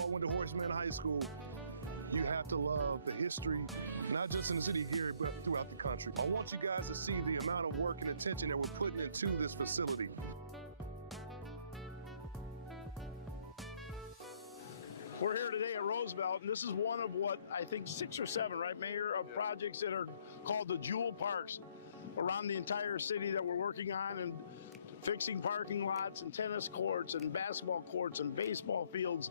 all went to Horseman High School, you have to love the history, not just in the city of Gary, but throughout the country. I want you guys to see the amount of work and attention that we're putting into this facility. We're here today at Roosevelt, and this is one of what I think 6 or 7, right, Mayor, of projects that are called the Jewel Parks around the entire city that we're working on, and fixing parking lots and tennis courts and basketball courts and baseball fields.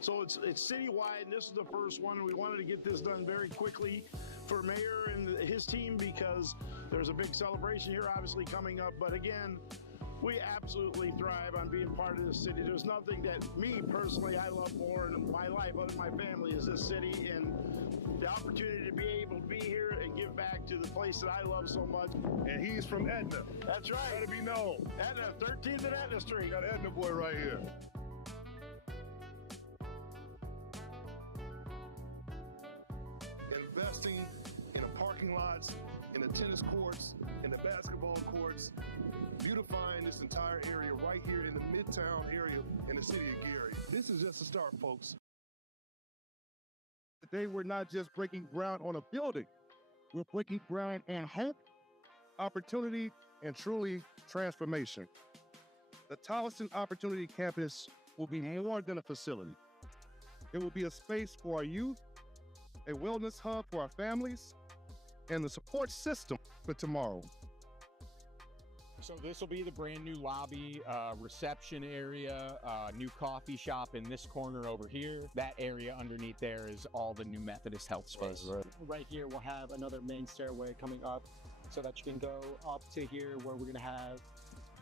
So it's citywide, and this is the first one. We wanted to get this done very quickly for Mayor and his team because there's a big celebration here obviously coming up. But again, we absolutely thrive on being part of this city. There's nothing that me personally I love more in my life other than my family is this city, and the opportunity to be able to be here and give back to the place that I love so much. And he's from Etna. That's right. Gotta be known. Etna, 13th and Etna Street. Got Etna boy right here. Investing in the parking lots, in the tennis courts, in the basketball courts, beautifying this entire area right here in the Midtown area in the city of Gary. This is just a start, folks. Today, we're not just breaking ground on a building. We're breaking ground in hope, opportunity, and truly transformation. The Tolleson Opportunity Campus will be more than a facility. It will be a space for our youth, a wellness hub for our families, and the support system for tomorrow. So this will be the brand new lobby, reception area, new coffee shop in this corner over here. That area underneath there is all the new Methodist Health space. Right here we'll have another main stairway coming up so that you can go up to here where we're gonna have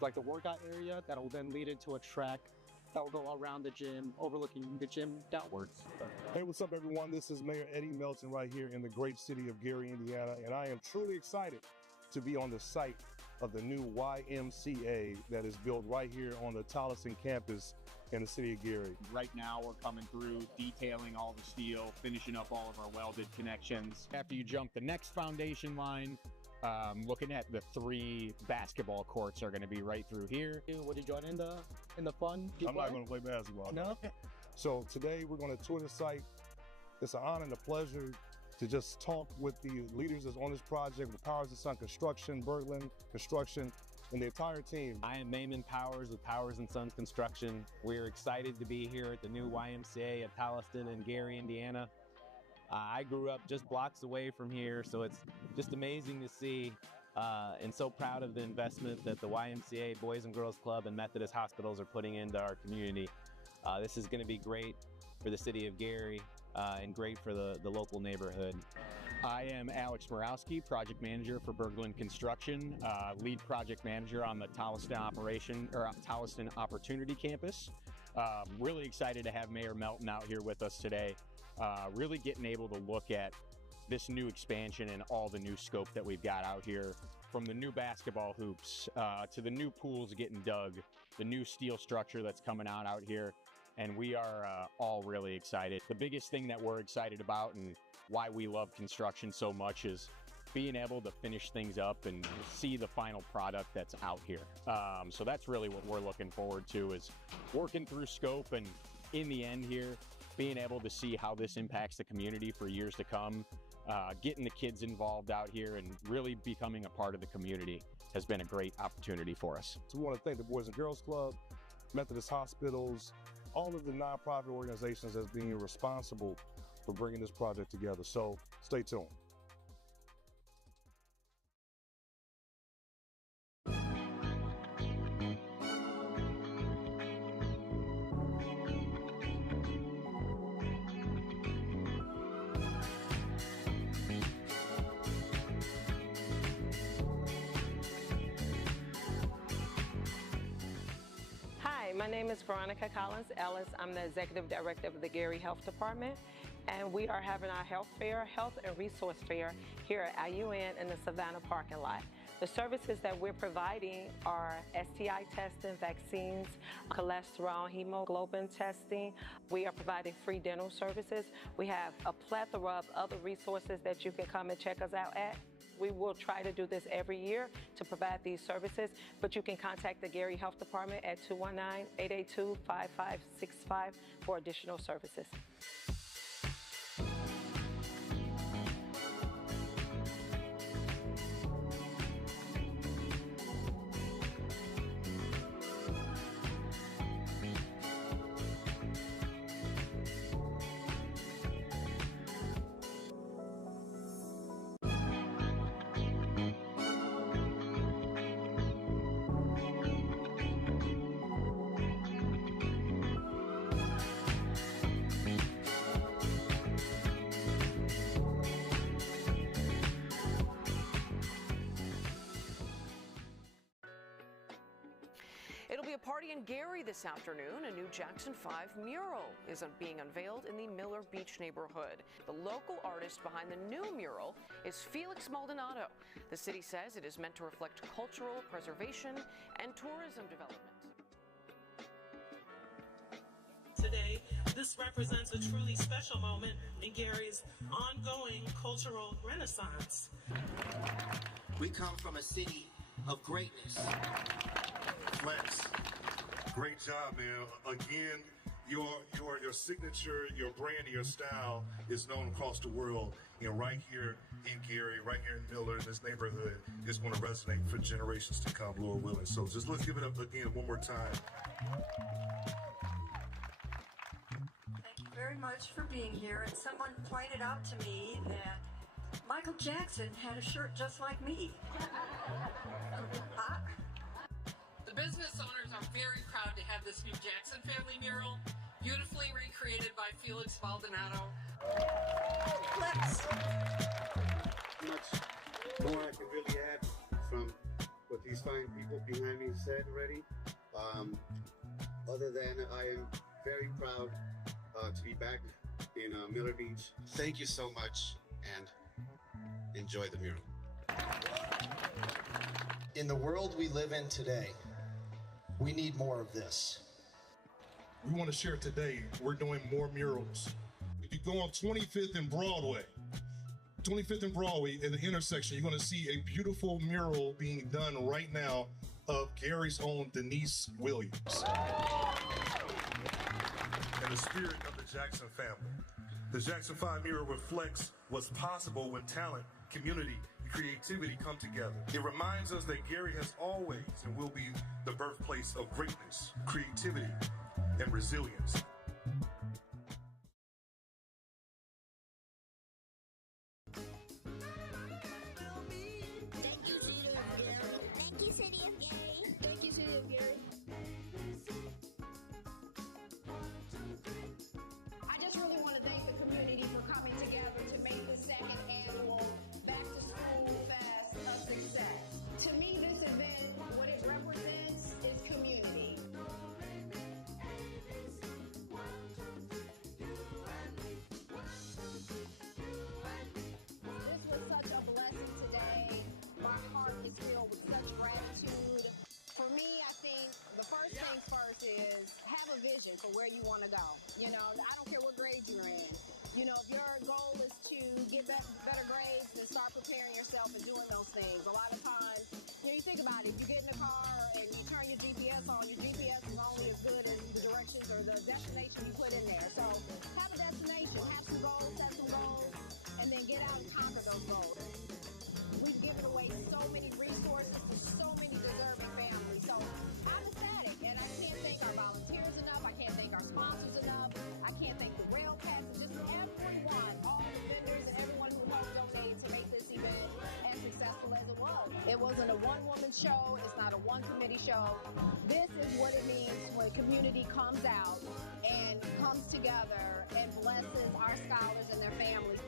like the workout area that'll then lead into a track that will go around the gym, overlooking the gym downwards. Hey, what's up, everyone? This is Mayor Eddie Melton right here in the great city of Gary, Indiana, and I am truly excited to be on the site of the new YMCA that is built right here on the Tolleson campus in the city of Gary. Right now we're coming through, detailing all the steel, finishing up all of our welded connections. After you jump the next foundation line, looking at the 3 basketball courts are going to be right through here. Would you join in the fun? I'm not going to play basketball. No? So today we're going to tour the site. It's an honor and a pleasure to just talk with the leaders that's on this project, with Powers & Son Construction, Berglund Construction, and the entire team. I am Maimon Powers with Powers & Sons Construction. We're excited to be here at the new YMCA at Tolleson in Gary, Indiana. I grew up just blocks away from here, so it's just amazing to see and so proud of the investment that the YMCA, Boys and Girls Club, and Methodist Hospitals are putting into our community. This is going to be great for the city of Gary and great for the local neighborhood. I am Alex Morawski, project manager for Berglund Construction, lead project manager on the Tolleson Opportunity Campus. Really excited to have Mayor Melton out here with us today. Really getting able to look at this new expansion and all the new scope that we've got out here, from the new basketball hoops to the new pools getting dug, the new steel structure that's coming out here. And we are all really excited. The biggest thing that we're excited about and why we love construction so much is being able to finish things up and see the final product that's out here. So that's really what we're looking forward to, is working through scope and in the end here, being able to see how this impacts the community for years to come. Getting the kids involved out here and really becoming a part of the community has been a great opportunity for us. So we want to thank the Boys and Girls Club, Methodist Hospitals, all of the nonprofit organizations that's being responsible for bringing this project together. So stay tuned. My name is Veronica Collins Ellis. I'm the Executive Director of the Gary Health Department, and we are having our health fair, health and resource fair here at IUN in the Savannah parking lot. The services that we're providing are STI testing, vaccines, cholesterol, hemoglobin testing. We are providing free dental services. We have a plethora of other resources that you can come and check us out at. We will try to do this every year to provide these services, but you can contact the Gary Health Department at 219-882-5565 for additional services. It'll be a party in Gary this afternoon. A new Jackson 5 mural is being unveiled in the Miller Beach neighborhood. The local artist behind the new mural is Felix Maldonado. The city says it is meant to reflect cultural preservation and tourism development. Today, this represents a truly special moment in Gary's ongoing cultural renaissance. We come from a city of greatness. Flex, great job, man. Again, your signature, your brand, your style is known across the world. And right here in Gary, right here in Miller, in this neighborhood, it's going to resonate for generations to come, Lord willing. So just let's give it up again one more time. Thank you very much for being here. And someone pointed out to me that Michael Jackson had a shirt just like me. The business owners are very proud to have this new Jackson family mural, beautifully recreated by Felix Maldonado. Flex. Much more I can really add from what these fine people behind me said already. Other than I am very proud to be back in Miller Beach. Thank you so much and enjoy the mural. In the world we live in today, we need more of this. We want to share today, we're doing more murals. If you go on 25th and Broadway, in the intersection, you're going to see a beautiful mural being done right now of Gary's own Denise Williams. And the spirit of the Jackson family. The Jackson 5 mural reflects what's possible when talent, community, creativity come together. It reminds us that Gary has always and will be the birthplace of greatness, creativity, and resilience. Thank you, City of Gary. Thank you, City of Gary. Thank you, City of Gary. I just really want to thank the community for coming together to make the second annual Back to School Fest a success. To me, this event, what it represents is community. This was such a blessing today. My heart is filled with such gratitude. For me, I think the first things first is have a vision for where you want to go. You know, I don't care what grade you're in. You know, if your goal is to get better grades, then start preparing yourself and doing those things. A lot of times, you know, you think about it, if you get in the car and you turn your GPS on, your GPS is only as good as the directions or the destination you put in there. So have a destination, have some goals, set some goals, and then get out and conquer those goals. We've given away so many resources to so many deserving families. So I'm ecstatic, and I can't thank our volunteers enough. I can't thank our sponsors enough. I can't thank the rail cats and just everyone, all the vendors and everyone who helped donate to make this event as successful as it was. It wasn't a one-woman show. It's not a one-committee show. This is what it means when a community comes out and comes together and blesses our scholars and their families.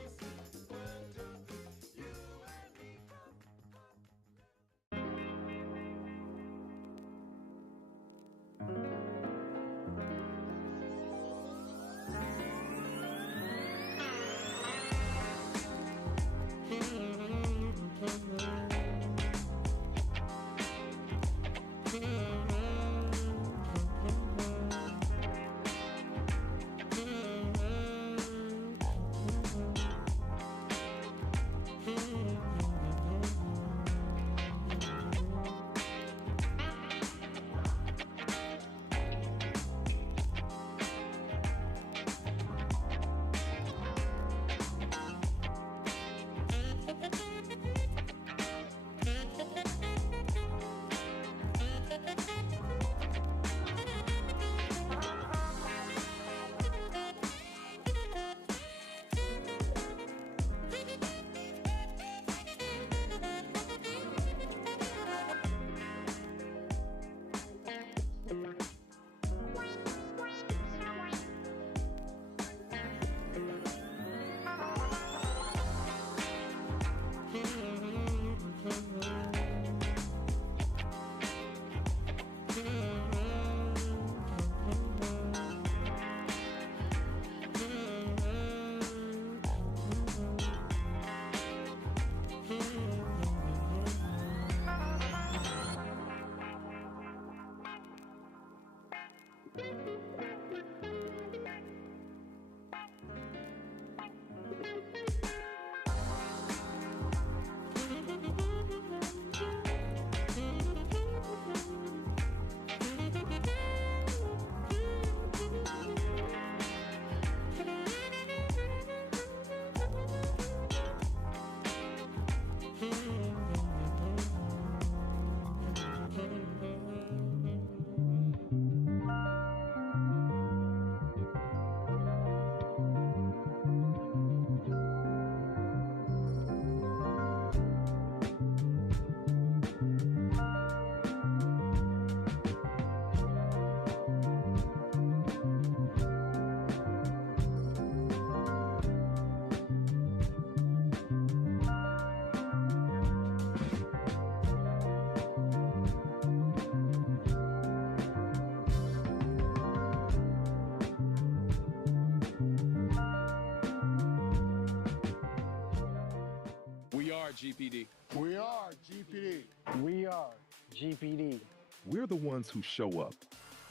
GPD. We are GPD. We are GPD. We're the ones who show up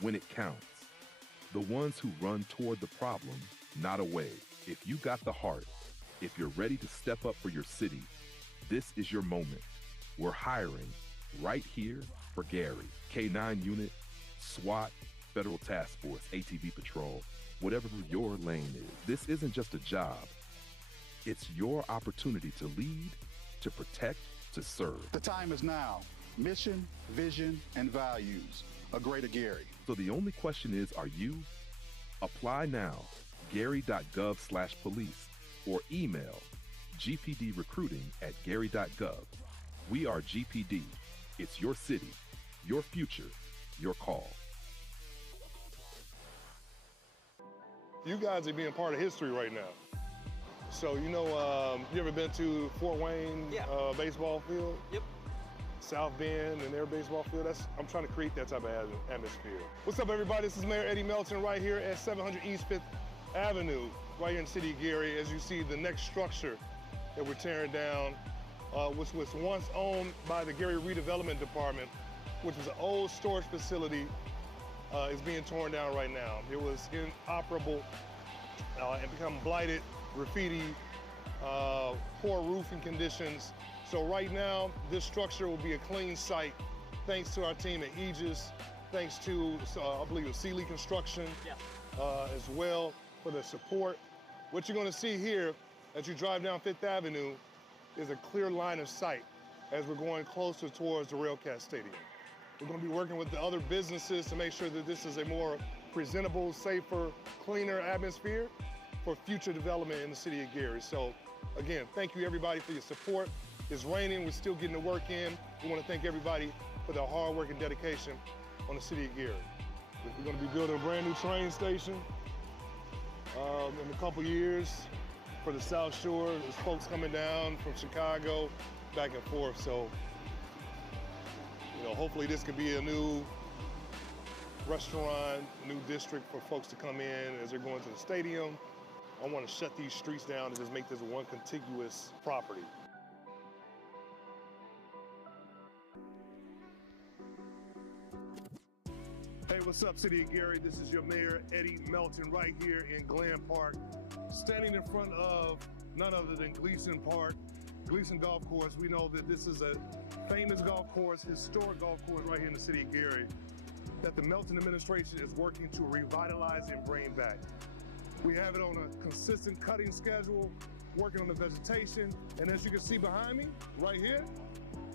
when it counts. The ones who run toward the problem, not away. If you got the heart, if you're ready to step up for your city, this is your moment. We're hiring right here for Gary. K-9 unit, SWAT, Federal Task Force, ATV Patrol, whatever your lane is. This isn't just a job. It's your opportunity to lead, to protect, to serve. The time is now. Mission, vision, and values. A greater Gary. So the only question is, are you? Apply now, gary.gov/police, or email gpdrecruiting@gary.gov. We are GPD. It's your city, your future, your call. You guys are being part of history right now. So, you know, you ever been to Fort Wayne baseball field? Yep. South Bend and their baseball field? I'm trying to create that type of atmosphere. What's up, everybody? This is Mayor Eddie Melton right here at 700 East 5th Avenue, right here in the city of Gary. As you see, the next structure that we're tearing down, which was once owned by the Gary Redevelopment Department, which was an old storage facility, is being torn down right now. It was inoperable and become blighted, graffiti, poor roofing conditions. So right now, this structure will be a clean site thanks to our team at Aegis, thanks to, I believe, Sealy Construction as well for the support. What you're gonna see here as you drive down 5th Avenue is a clear line of sight as we're going closer towards the Railcat Stadium. We're gonna be working with the other businesses to make sure that this is a more presentable, safer, cleaner atmosphere for future development in the city of Gary. So again, thank you everybody for your support. It's raining, we're still getting the work in. We want to thank everybody for their hard work and dedication on the city of Gary. We're going to be building a brand new train station in a couple years for the South Shore. There's folks coming down from Chicago, back and forth. So, you know, hopefully this could be a new restaurant, a new district for folks to come in as they're going to the stadium. I want to shut these streets down and just make this one contiguous property. Hey, what's up, City of Gary? This is your Mayor, Eddie Melton, right here in Glen Park, standing in front of none other than Gleason Park, Gleason Golf Course. We know that this is a famous golf course, historic golf course right here in the city of Gary, that the Melton administration is working to revitalize and bring back. We have it on a consistent cutting schedule, working on the vegetation, and as you can see behind me, right here,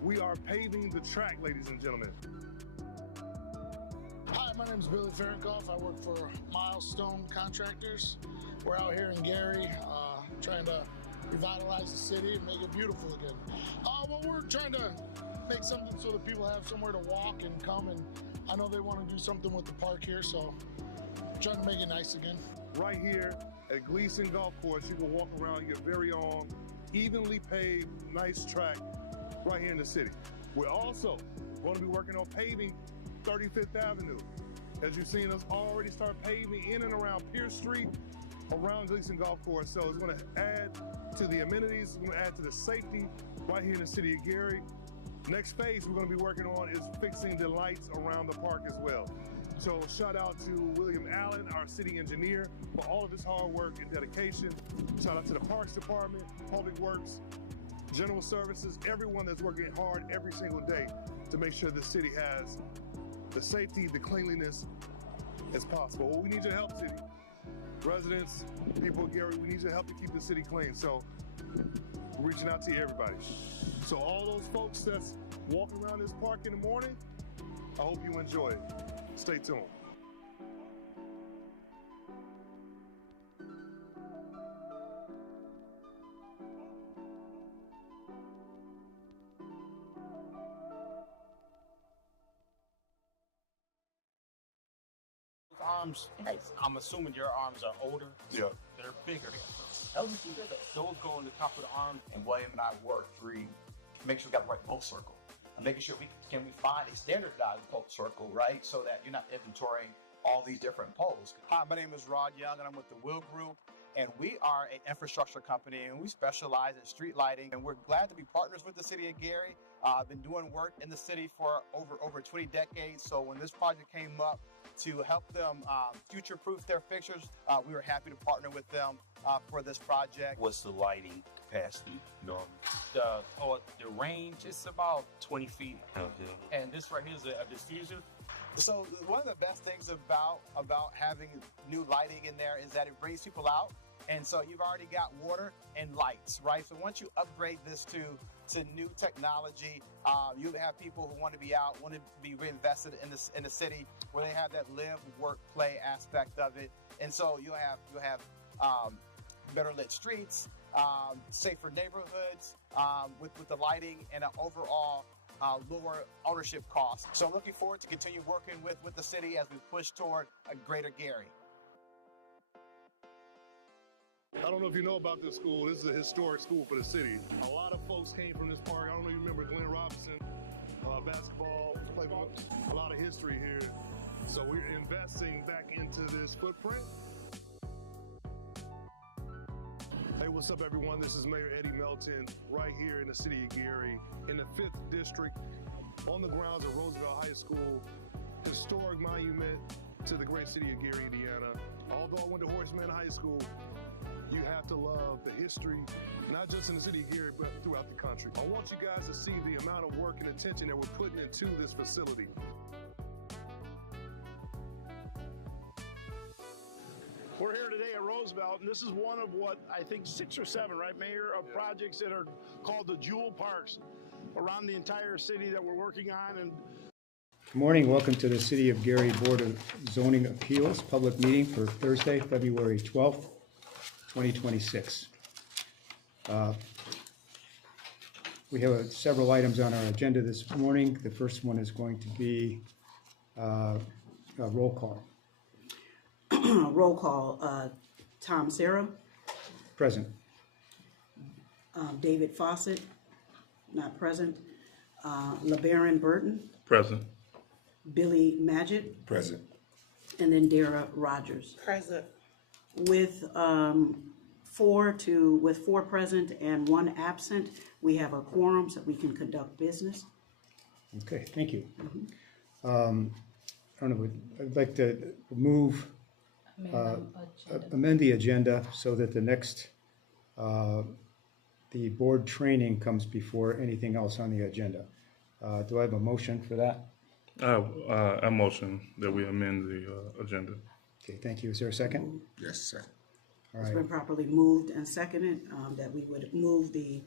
we are paving the track, ladies and gentlemen. Hi, my name is Billy Ferenkoff. I work for Milestone Contractors. We're out here in Gary trying to revitalize the city and make it beautiful again. Well, we're trying to make something so that people have somewhere to walk and come, and I know they want to do something with the park here, so I'm trying to make it nice again. Right here at Gleason Golf Course, you can walk around your very own evenly paved, nice track right here in the city. We're also going to be working on paving 35th Avenue. As you've seen us already start paving in and around Pierce Street, around Gleason Golf Course. So it's going to add to the amenities, it's going to add to the safety right here in the city of Gary. Next phase we're going to be working on is fixing the lights around the park as well. So shout out to William Allen, our city engineer, for all of his hard work and dedication. Shout out to the Parks Department, Public Works, General Services, everyone that's working hard every single day to make sure the city has the safety, the cleanliness as possible. Well, we need your help, city. Residents, people of Gary, we need your help to keep the city clean. So we're reaching out to you, everybody. So all those folks that's walking around this park in the morning, I hope you enjoy it. Stay tuned. Arms, I'm assuming your arms are older. Yeah. They're bigger. Those go on the top of the arm. And William and I worked through, make sure we got the right pulse circle. And making sure we find a standardized pulse circle, right? So that you're not inventorying all these different poles. Hi, my name is Rod Young, and I'm with the Will Group. and we are an infrastructure company, and we specialize in street lighting, and we're glad to be partners with the city of Gary. I've been doing work in the city for over 20 decades, so when this project came up to help them future-proof their fixtures, we were happy to partner with them for this project. What's the lighting capacity normally? The range is about 20 feet. And this right here is a diffuser. So one of the best things about having new lighting in there is that it brings people out. And so you've already got water and lights, right? So once you upgrade this to new technology, you have people who want to be out, want to be reinvested in the city, where they have that live, work, play aspect of it. And so you'll have better lit streets, safer neighborhoods with the lighting and an overall lower ownership cost. So looking forward to continue working with the city as we push toward a greater Gary. I don't know if you know about this school. This is a historic school for the city. A lot of folks came from this park. I don't know if you remember Glenn Robinson, basketball, played a lot of history here. So we're investing back into this footprint. Hey, what's up, everyone? This is Mayor Eddie Melton right here in the city of Gary, in the 5th District, on the grounds of Roosevelt High School, historic monument to the great city of Gary, Indiana. Although I went to Horseman High School, you have to love the history, not just in the city of Gary, but throughout the country. I want you guys to see the amount of work and attention that we're putting into this facility. We're here today at Roosevelt, and this is one of what I think 6 or 7, right, Mayor, of projects that are called the Jewel Parks around the entire city that we're working on. And good morning. Welcome to the City of Gary Board of Zoning Appeals public meeting for Thursday, February 12th, 2026. We have several items on our agenda this morning. The first one is going to be a roll call. Roll call. Tom Serra. Present. David Fawcett. Not present. LeBaron Burton. Present. Billy Magid. Present. And then Dara Rogers. Present. With 4 present and 1 absent, we have a quorum so we can conduct business. Okay, thank you. I don't know, I'd like to amend the agenda so that the next, the board training comes before anything else on the agenda. Do I have a motion for that? A motion that we amend the agenda. Okay, thank you. Is there a second? Yes, sir. All It's right. been properly moved and seconded, that we would move the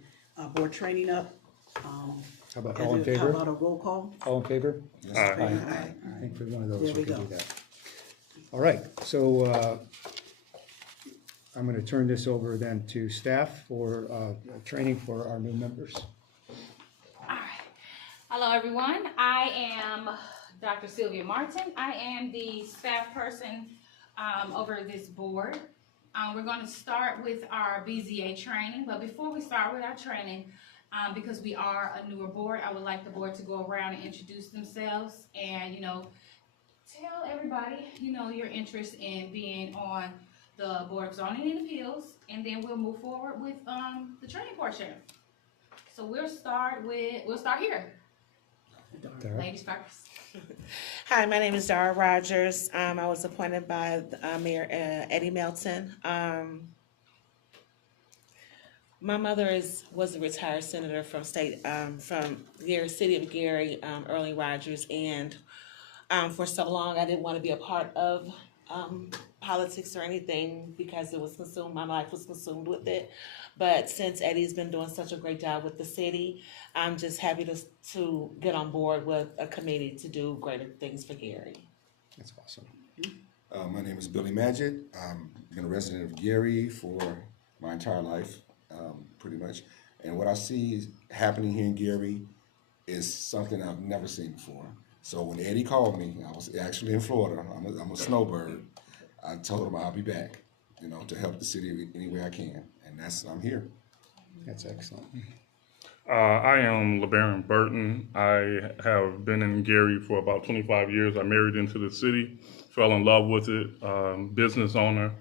board training up. How about all in favor? How about a roll call? All in favor? Yes. Aye. Aye. I think for one of those There we we can go. do that. All right, so I'm going to turn this over then to staff for training for our new members. Hello, everyone. I am Dr. Sylvia Martin. I am the staff person over this board. We're going to start with our BZA training, but before we start with our training, because we are a newer board, I would like the board to go around and introduce themselves and, tell everybody, your interest in being on the Board of Zoning and Appeals, and then we'll move forward with the training portion. So we'll start here. Ladies first. Hi, my name is Dara Rogers. I was appointed by Mayor Eddie Melton. My mother was a retired senator from Gary, City of Gary, Early Rogers, and for so long I didn't want to be a part of politics or anything because it was consumed. My life was consumed with it. But since Eddie's been doing such a great job with the city, I'm just happy to get on board with a committee to do greater things for Gary. That's awesome. My name is Billy Magid. I've been a resident of Gary for my entire life, pretty much. And what I see happening here in Gary is something I've never seen before. So when Eddie called me, I was actually in Florida. I'm a snowbird. I told him I'll be back, to help the city any way I can. And I'm here. That's excellent. I am LeBaron Burton. I have been in Gary for about 25 years. I married into the city, fell in love with it, business owner.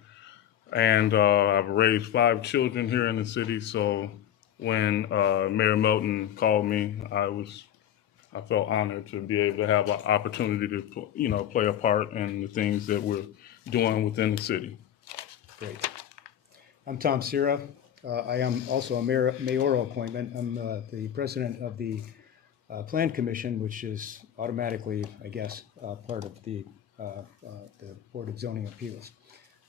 And I've raised 5 children here in the city. So when Mayor Melton called me, I felt honored to be able to have an opportunity to, play a part in the things that we're doing within the city. Great. I'm Tom Sira. I am also a mayoral appointment. I'm the president of the Plan Commission, which is automatically, I guess, part of the Board of Zoning Appeals.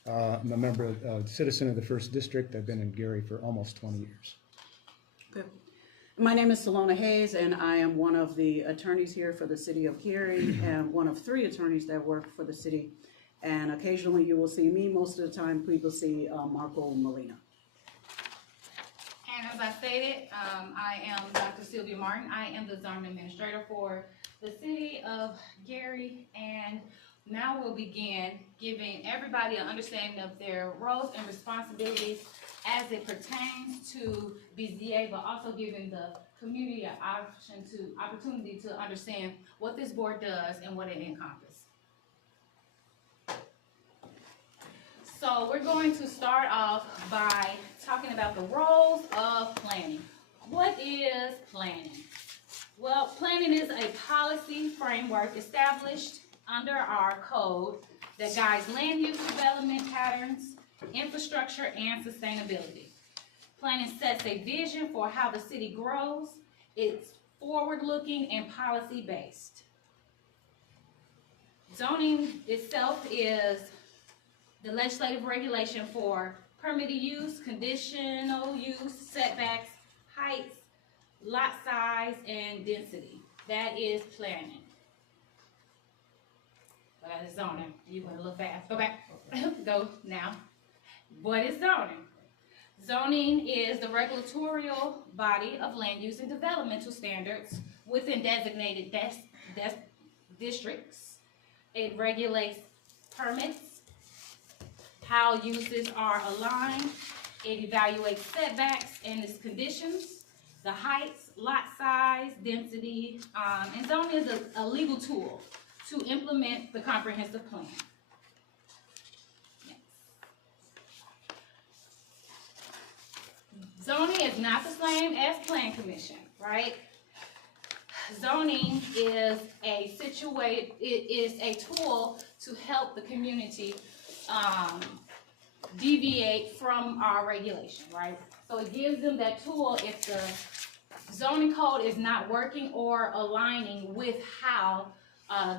I'm a member of citizen of the 1st District. I've been in Gary for almost 20 years. Good. My name is Salona Hayes, and I am one of the attorneys here for the city of Gary, and one of 3 attorneys that work for the city. And occasionally you will see me. Most of the time, people see Marco Molina. And as I stated, I am Dr. Sylvia Martin. I am the zoning administrator for the city of Gary, and now we'll begin giving everybody an understanding of their roles and responsibilities as it pertains to BZA, but also giving the community an opportunity to understand what this board does and what it encompasses. So we're going to start off by talking about the roles of planning. What is planning? Well, planning is a policy framework established under our code that guides land use development patterns, infrastructure, and sustainability. Planning sets a vision for how the city grows. It's forward-looking and policy-based. Zoning itself is the legislative regulation for permitted use, conditional use, setbacks, heights, lot size, and density. That is planning. But that is zoning. You went a little fast. Go back. Go now. What is zoning? Zoning is the regulatorial body of land use and developmental standards within designated districts. It regulates permits, how uses are aligned. It evaluates setbacks and its conditions, the heights, lot size, density, and zoning is a legal tool to implement the comprehensive plan. Next. Zoning is not the same as Plan Commission, right? Zoning is it is a tool to help the community deviate from our regulation, right? So it gives them that tool if the zoning code is not working or aligning with how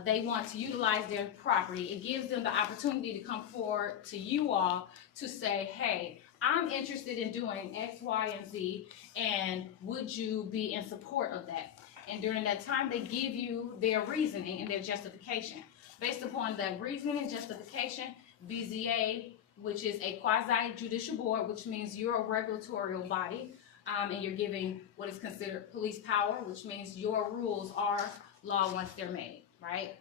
they want to utilize their property. It gives them the opportunity to come forward to you all to say, hey, I'm interested in doing X, Y, and Z, and would you be in support of that? And during that time, they give you their reasoning and their justification. Based upon that reasoning and justification, BZA, which is a quasi-judicial board, which means you're a regulatorial body, and you're giving what is considered police power, which means your rules are law once they're made, right?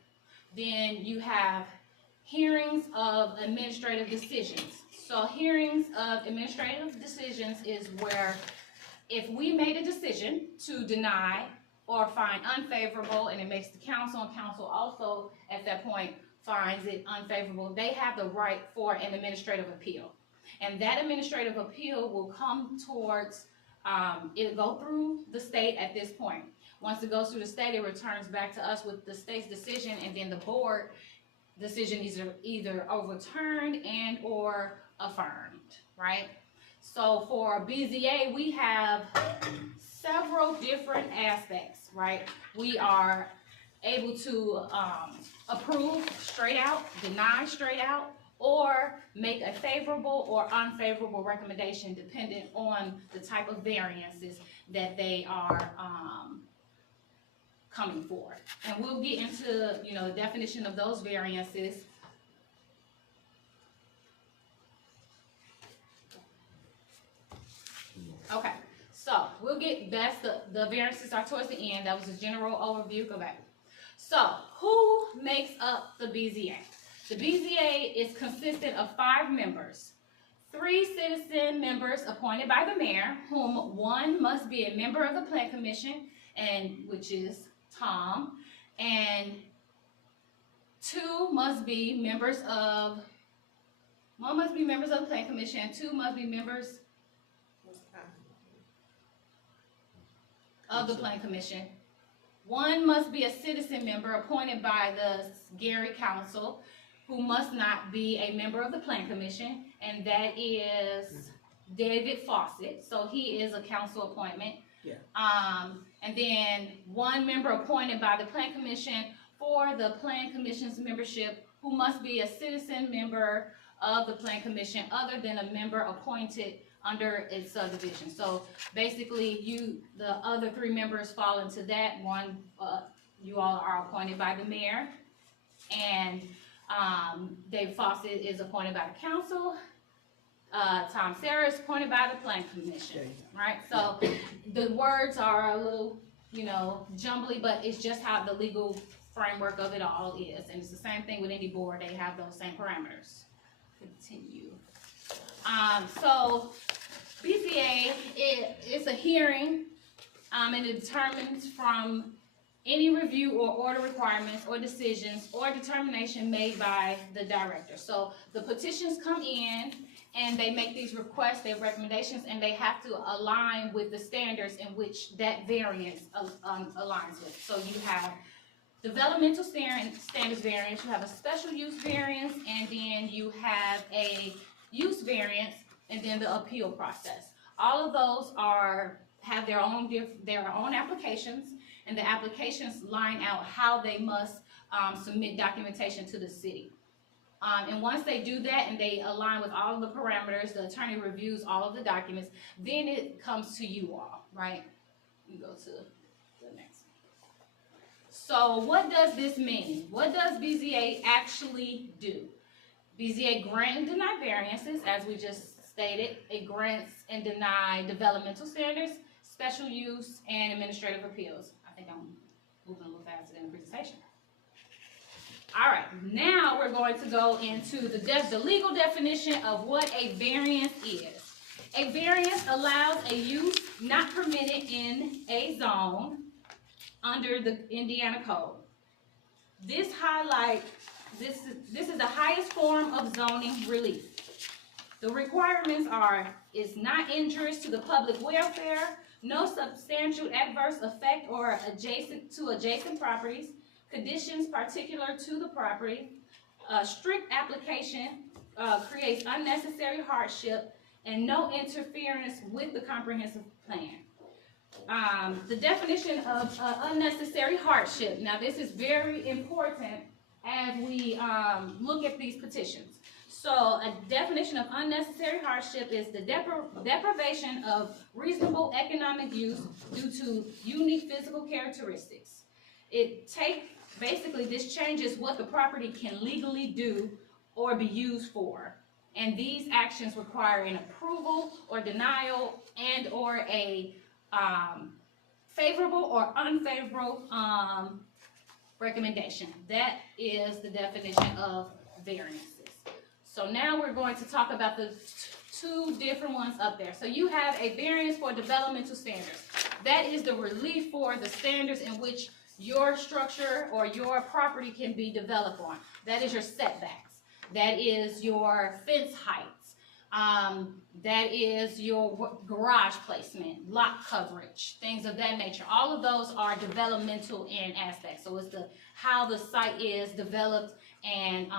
Then you have hearings of administrative decisions. So hearings of administrative decisions is where if we made a decision to deny or find unfavorable, and it makes the council, and council also at that point finds it unfavorable, they have the right for an administrative appeal. And that administrative appeal will come towards, it'll go through the state at this point. Once it goes through the state, it returns back to us with the state's decision, and then the board decision is either overturned and or affirmed, right? So for BZA, we have several different aspects, right? We are able to approve straight out, deny straight out, or make a favorable or unfavorable recommendation depending on the type of variances that they are coming for. And we'll get into, the definition of those variances. Okay, so we'll get, the variances are towards the end. That was a general overview. Go back. So who makes up the BZA? The BZA is consistent of 5 members. 3 citizen members appointed by the mayor, whom 1 must be a member of the Plan Commission, and which is Tom, and 2 must be members of 1 must be members of the Plan Commission, and 2 must be members of the Plan Commission. 1 must be a citizen member appointed by the Gary Council, who must not be a member of the Plan Commission, and that is David Fawcett. So he is a council appointment. Yeah. And then 1 member appointed by the Plan Commission for the Plan Commission's membership, who must be a citizen member of the Plan Commission other than a member appointed under its subdivision. So basically, the other 3 members fall into that. 1, you all are appointed by the mayor, and Dave Fawcett is appointed by the council. Tom Sarah is appointed by the Plan Commission, right? So the words are a little, jumbly, but it's just how the legal framework of it all is. And it's the same thing with any board. They have those same parameters. Continue. So BZA is a hearing, and it determines from any review or order requirements or decisions or determination made by the director. So the petitions come in and they make these requests, their recommendations, and they have to align with the standards in which that variance aligns with. So you have developmental standards variance, you have a special use variance, and then you have a use variance, and then the appeal process. All of those have their own applications, and the applications line out how they must submit documentation to the city. And once they do that and they align with all of the parameters, the attorney reviews all of the documents, then it comes to you all, right? You go to the next one. So what does this mean? What does BZA actually do? BZA grant and deny variances, as we just stated. It grants and deny developmental standards, special use, and administrative appeals. I think I'm moving a little faster than the presentation. All right, now we're going to go into the legal definition of what a variance is. A variance allows a use not permitted in a zone under the Indiana Code. This is the highest form of zoning relief. The requirements are: it's not injurious to the public welfare, no substantial adverse effect or adjacent properties, conditions particular to the property, strict application creates unnecessary hardship, and no interference with the comprehensive plan. The definition of unnecessary hardship. Now, this is very important as we look at these petitions. So a definition of unnecessary hardship is the deprivation of reasonable economic use due to unique physical characteristics. Basically, this changes what the property can legally do or be used for. And these actions require an approval or denial and or a favorable or unfavorable recommendation. That is the definition of variances. So now we're going to talk about the 2 different ones up there. So you have a variance for developmental standards. That is the relief for the standards in which your structure or your property can be developed on. That is your setbacks. That is your fence heights. That is your garage placement, lot coverage, things of that nature. All of those are developmental in aspects. So it's how the site is developed and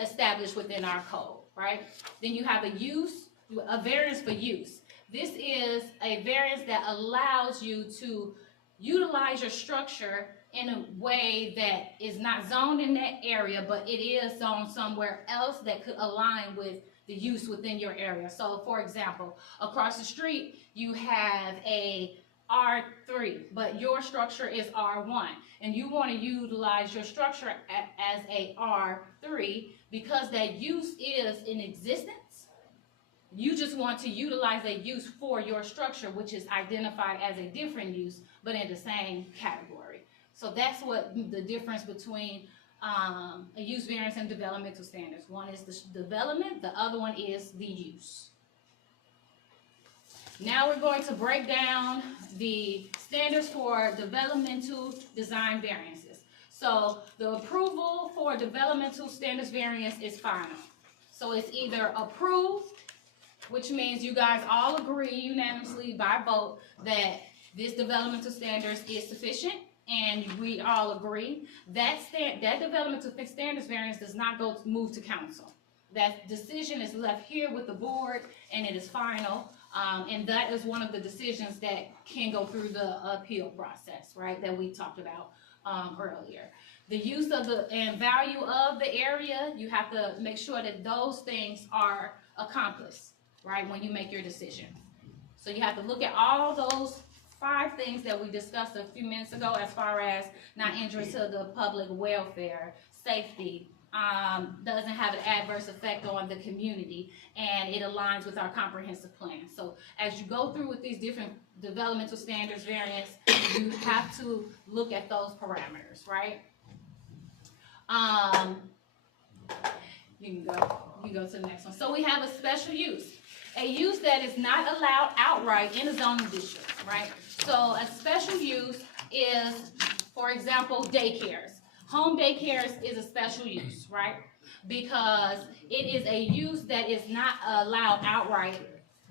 established within our code, right? Then you have a variance for use. This is a variance that allows you to utilize your structure in a way that is not zoned in that area, but it is zoned somewhere else that could align with the use within your area. So for example, across the street, you have a R3, but your structure is R1, and you want to utilize your structure as a R3 because that use is in existence. You just want to utilize a use for your structure, which is identified as a different use, but in the same category. So that's what the difference between a use variance and developmental standards. One is the development, the other one is the use. Now we're going to break down the standards for developmental design variances. So the approval for developmental standards variance is final. So it's either approved, which means you guys all agree unanimously by vote that this developmental standards is sufficient, and we all agree. That developmental standards variance does not move to council. That decision is left here with the board, and it is final. And that is one of the decisions that can go through the appeal process, right, that we talked about earlier. The use of and value of the area, you have to make sure that those things are accomplished, right, when you make your decision. So you have to look at all those 5 things that we discussed a few minutes ago as far as not injury to the public welfare, safety, doesn't have an adverse effect on the community, and it aligns with our comprehensive plan. So as you go through with these different developmental standards variants, you have to look at those parameters, right? You can go to the next one. So we have a special use. A use that is not allowed outright in a zoning district, right? So a special use is, for example, daycares. Home daycares is a special use, right? Because it is a use that is not allowed outright,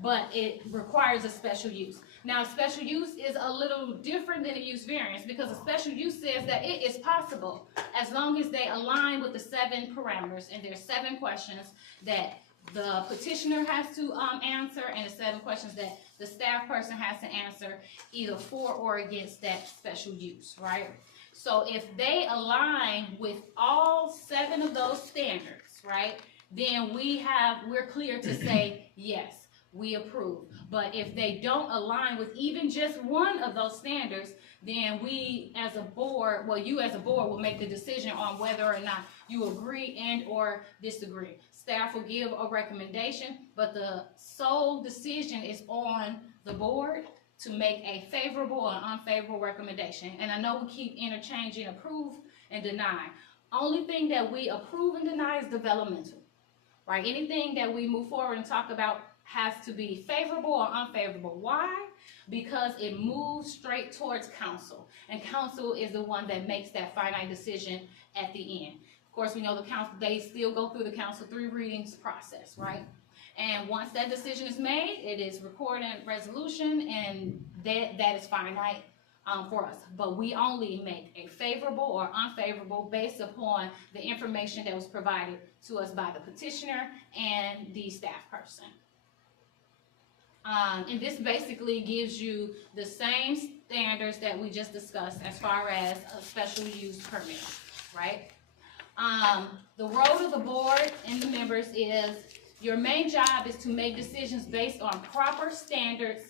but it requires a special use. Now, a special use is a little different than a use variance, because a special use says that it is possible as long as they align with the 7 parameters, and there's 7 questions that the petitioner has to answer, and the 7 questions that the staff person has to answer, either for or against that special use, right? So if they align with all 7 of those standards, right, then we're clear to say, yes, we approve. But if they don't align with even just one of those standards, then we as a board, well, you as a board will make the decision on whether or not you agree and or disagree. Staff will give a recommendation, but the sole decision is on the board to make a favorable or unfavorable recommendation. And I know we keep interchanging approve and deny. Only thing that we approve and deny is developmental, right? Anything that we move forward and talk about has to be favorable or unfavorable. Why? Because it moves straight towards council, and council is the one that makes that finite decision at the end. Of course, we know the council, they still go through the council 3 readings process, right? And once that decision is made, it is recorded in resolution, and that is finite for us. But we only make a favorable or unfavorable based upon the information that was provided to us by the petitioner and the staff person. And this basically gives you the same standards that we just discussed as far as a special use permit, right? The role of the board and the members is, your main job is to make decisions based on proper standards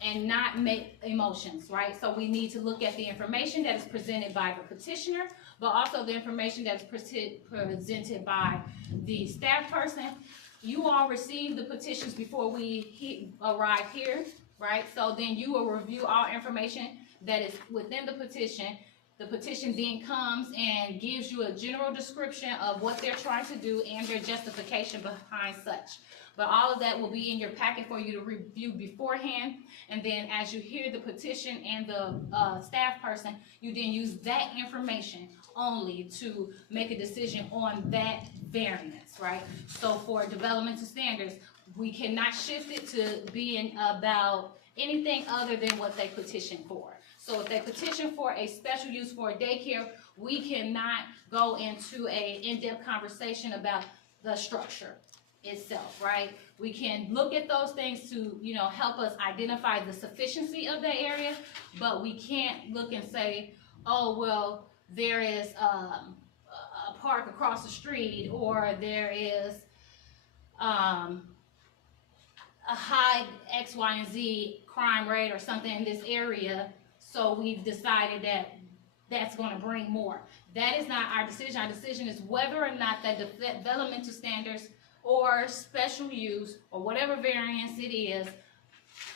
and not make emotions, right? So we need to look at the information that is presented by the petitioner, but also the information that is presented by the staff person. You all receive the petitions before we arrive here, right? So then you will review all information that is within the petition. The petition then comes and gives you a general description of what they're trying to do and their justification behind such. But all of that will be in your packet for you to review beforehand. And then as you hear the petition and the staff person, you then use that information only to make a decision on that variance, right? So for developmental standards, we cannot shift it to being about anything other than what they petitioned for. So if they petition for a special use for a daycare, we cannot go into an in-depth conversation about the structure itself, right? We can look at those things to, help us identify the sufficiency of the area, but we can't look and say, oh, well, there is a park across the street, or there is a high X, Y, and Z crime rate or something in this area, so we've decided that that's going to bring more. That is not our decision. Our decision is whether or not that developmental standards or special use or whatever variance it is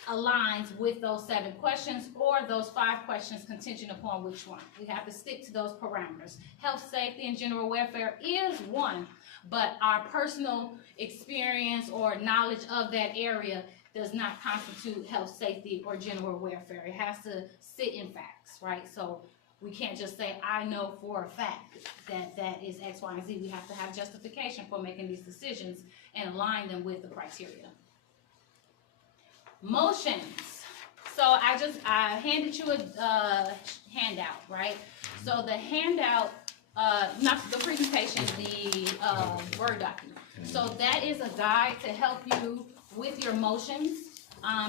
aligns with those 7 questions or those 5 questions contingent upon which one. We have to stick to those parameters. Health, safety, and general welfare is one, but our personal experience or knowledge of that area does not constitute health, safety, or general welfare. It has to sit in facts, right? So We can't just say, I know for a fact that that is X, Y, and Z. We have to have justification for making these decisions and align them with the criteria. Motions. So I handed you a handout, right? So the handout, not the presentation, the Word document. So that is a guide to help you with your motions,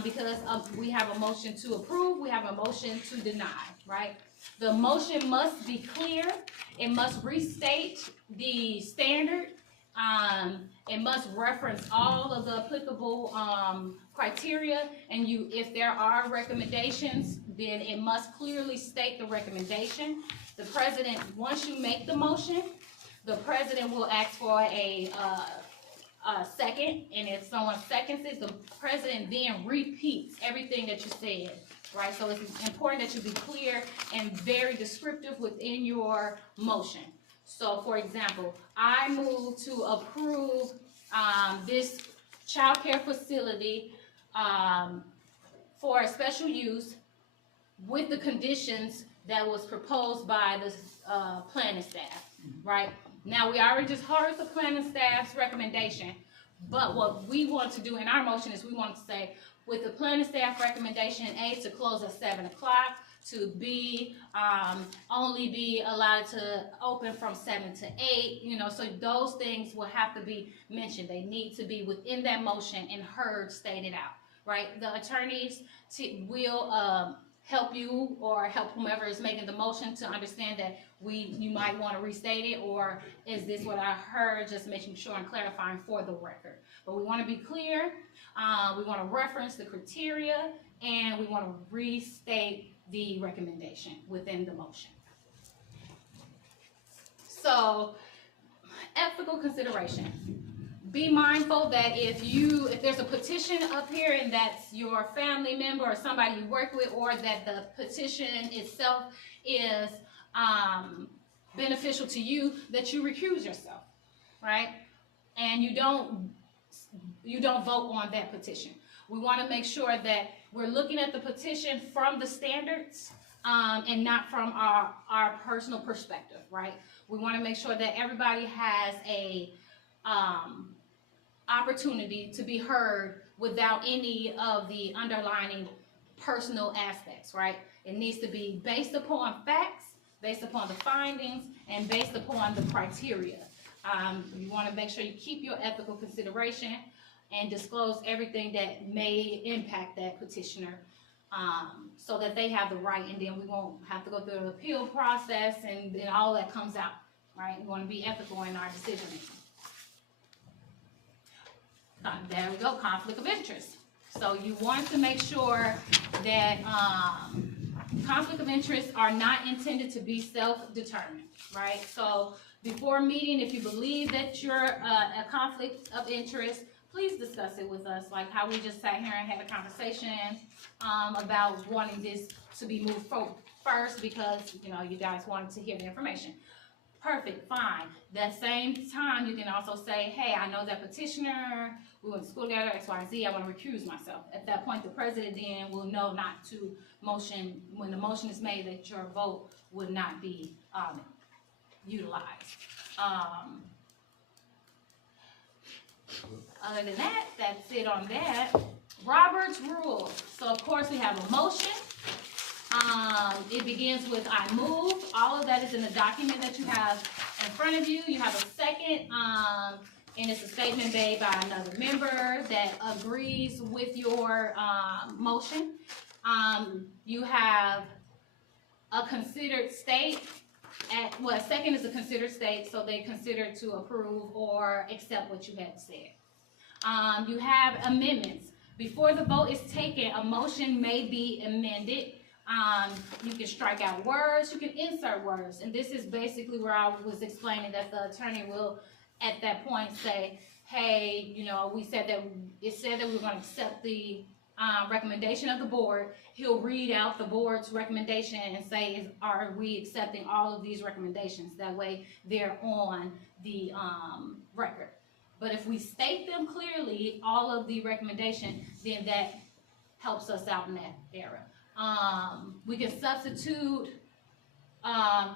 because we have a motion to approve, we have a motion to deny, right? The motion must be clear, it must restate the standard, it must reference all of the applicable criteria, and if there are recommendations, then it must clearly state the recommendation. The president, once you make the motion, the president will ask for a second, and if someone seconds it, the president then repeats everything that you said, right? So it's important that you be clear and very descriptive within your motion. So, for example, I move to approve this child care facility for a special use with the conditions that was proposed by the planning staff, right? Now, we already just heard the planning staff's recommendation, but what we want to do in our motion is we want to say, with the planning staff recommendation, A, to close at 7 o'clock, to B, only be allowed to open from 7 to 8, you know, so those things will have to be mentioned. They need to be within that motion and heard, stated out, right? The attorneys will help you or help whomever is making the motion to understand that you might want to restate it, or is this what I heard, just making sure and clarifying for the record. But we want to be clear, we want to reference the criteria, and we want to restate the recommendation within the motion. So, ethical consideration. Be mindful that if there's a petition up here and that's your family member or somebody you work with, or that the petition itself is beneficial to you, that you recuse yourself, right? And you don't vote on that petition. We want to make sure that we're looking at the petition from the standards and not from our personal perspective, right? We want to make sure that everybody has a opportunity to be heard without any of the underlying personal aspects, right? It needs to be based upon facts, based upon the findings, and based upon the criteria. You want to make sure you keep your ethical consideration and disclose everything that may impact that petitioner, so that they have the right, and then we won't have to go through the appeal process and all that comes out, right? We want to be ethical in our decision making. There we go, conflict of interest. So you want to make sure that conflict of interest are not intended to be self-determined, right? So before a meeting, if you believe that you're a conflict of interest, please discuss it with us, like how we just sat here and had a conversation about wanting this to be moved first because, you know, you guys wanted to hear the information. Perfect, fine. That same time, you can also say, hey, I know that petitioner, we went to school together, X, Y, and Z, I want to recuse myself. At that point, the president then will know not to motion, when the motion is made, that your vote would not be utilized. Other than that, that's it on that. Robert's rules. So, of course, we have a motion. It begins with I move. All of that is in the document that you have in front of you. You have a second, and it's a statement made by another member that agrees with your motion. You have a considered state. Second is a considered state, so they consider to approve or accept what you had said. You have amendments. Before the vote is taken, a motion may be amended. You can strike out words, you can insert words, and this is basically where I was explaining that the attorney will at that point say, hey, you know, it said that we were going to accept the recommendation of the board. He'll read out the board's recommendation and say, are we accepting all of these recommendations? That way they're on the record. But if we state them clearly, all of the recommendation, then that helps us out in that area. We can substitute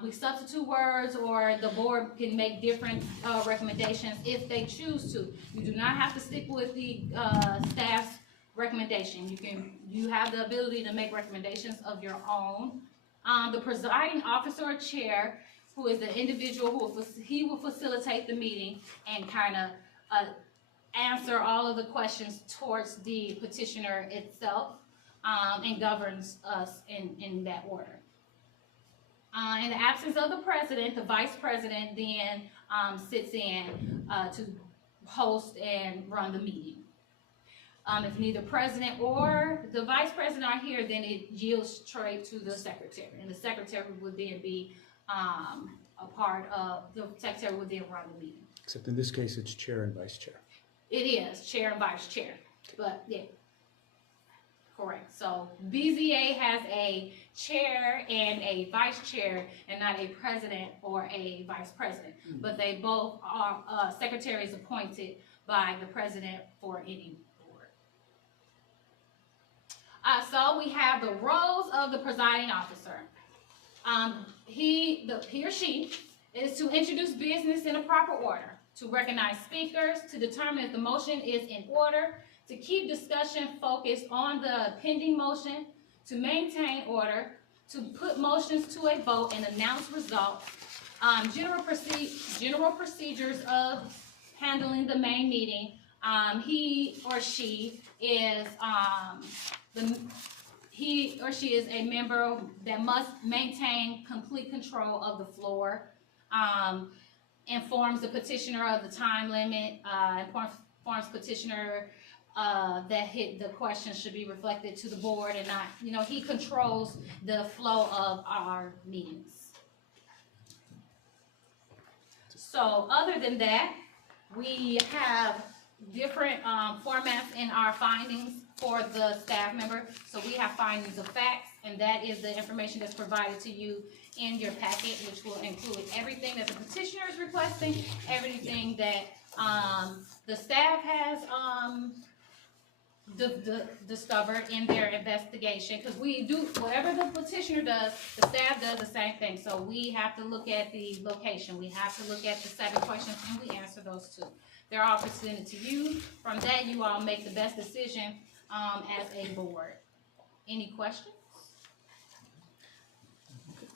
we substitute words, or the board can make different recommendations if they choose to. You do not have to stick with the staff's recommendation. You have the ability to make recommendations of your own. The presiding officer or chair, who is the individual who will facilitate the meeting and kind of answer all of the questions towards the petitioner itself, and governs us in that order. In the absence of the president, the vice president then sits in to host and run the meeting. If neither president or the vice president are here, then it yields straight to the secretary, and the secretary would then be a part of, the secretary would then run the meeting. Except in this case, it's chair and vice chair. It is chair and vice chair, but yeah, correct. So BZA has a chair and a vice chair, and not a president or a vice president. But they both are secretaries appointed by the president for any board. So we have the roles of the presiding officer. He or she is to introduce business in a proper order, to recognize speakers, to determine if the motion is in order, to keep discussion focused on the pending motion, to maintain order, to put motions to a vote and announce results, general procedures of handling the main meeting. He or she is a member that must maintain complete control of the floor, informs the petitioner of the time limit, informs petitioner that the question should be reflected to the board and not, he controls the flow of our meetings. So other than that, we have different formats in our findings for the staff member. So we have findings of facts, and that is the information that's provided to you in your packet, which will include everything that the petitioner is requesting, everything that the staff has discovered in their investigation, because we do whatever the petitioner does, the staff does the same thing. So we have to look at the location, we have to look at the 7 questions, and we answer those too. They're all presented to you. From that, you all make the best decision as a board. Any questions?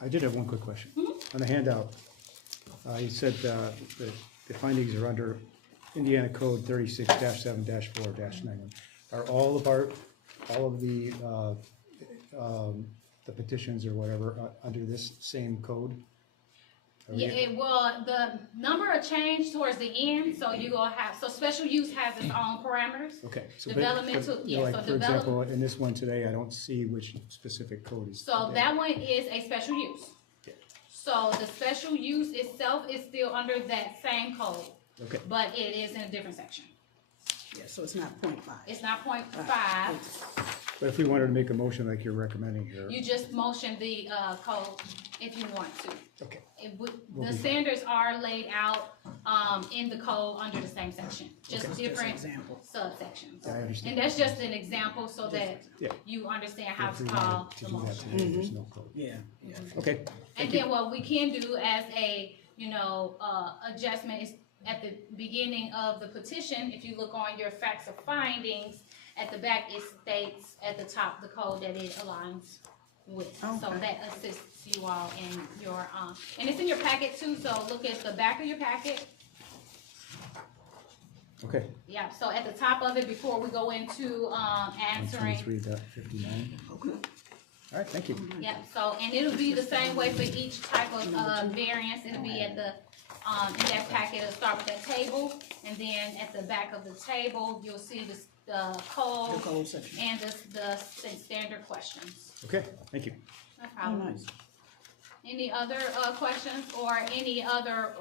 I did have one quick question. On the handout, you said that the findings are under Indiana Code 36-7-4-91. Are all of the petitions or whatever under this same code? Yeah, the number will change towards the end, so you will have, so special use has its own parameters. Okay. So developmental, for example, in this one today, I don't see which specific code is. So that one is a special use. Okay. So the special use itself is still under that same code. Okay. But it is in a different section. Yeah, so it's not 0.5. It's not 0.5. But if we wanted to make a motion like you're recommending here. You just motion the code if you want to. Okay. The standards are laid out in the code under the same section, just different subsections. I understand. And that's just an example so that you understand how to call the motion. There's no code. Yeah. Okay. And then what we can do as a adjustment is at the beginning of the petition, if you look on your facts of findings, at the back it states at the top the code that it aligns with. Okay. So that assists you all in your, and it's in your packet too, so look at the back of your packet. Okay. Yeah, so at the top of it, before we go into answering. 123.59. Okay. All right, thank you. Yeah, so, and it'll be the same way for each type of variance. It'll be at the, in that packet, it'll start with that table, and then at the back of the table, you'll see the code and the standard questions. Okay, thank you. No problem. Nice. Any other questions or any other